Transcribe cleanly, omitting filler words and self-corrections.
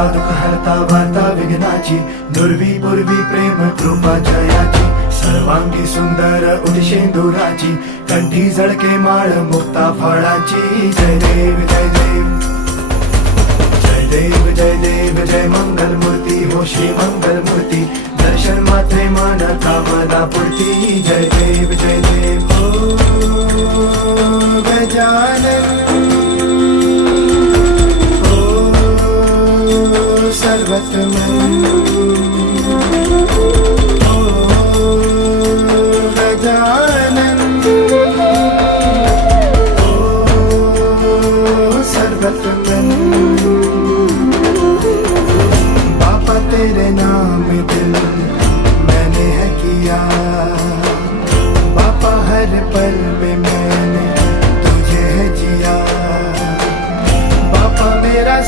हरता दुःख हरता वार्ता विघ्नाची, दुर्वी पूर्वी प्रेम कृपा जयाची, सर्वांगी सुंदर उदिशेंदुराची, कंठी झळके माळ मुक्ता फळाची. जय देव जय देव जय देव जय देव जय मंगल मूर्ती हो श्री मंगल मूर्ती, दर्शन मात्रे मन कामना पूर्ती. जय देव जय देव हो गजानन सर्वतमन ओ गजानन ओ सर्वतमन.